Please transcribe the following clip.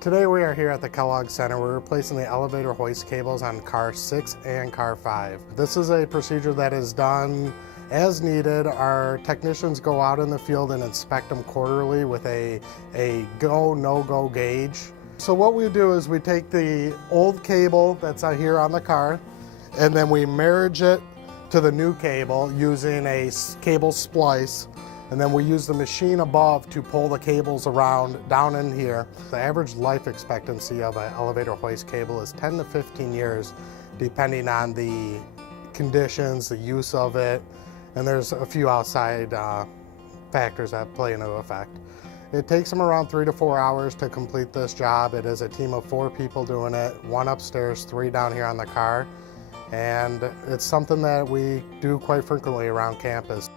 Today we are here at the Kellogg Center. We're replacing the elevator hoist cables on car 6 and car 5. This is a procedure that is done as needed. Our technicians go out in the field and inspect them quarterly with a go, no-go gauge. So what we do is we take the old cable that's out here on the car and then we marriage it to the new cable using a cable splice. And then we use the machine above to pull the cables around down in here. The average life expectancy of an elevator hoist cable is 10 to 15 years, depending on the conditions, the use of it, and there's a few outside factors that play into effect. It takes them around 3 to 4 hours to complete this job. It is a team of 4 people doing it, 1 upstairs, 3 down here on the car, and it's something that we do quite frequently around campus.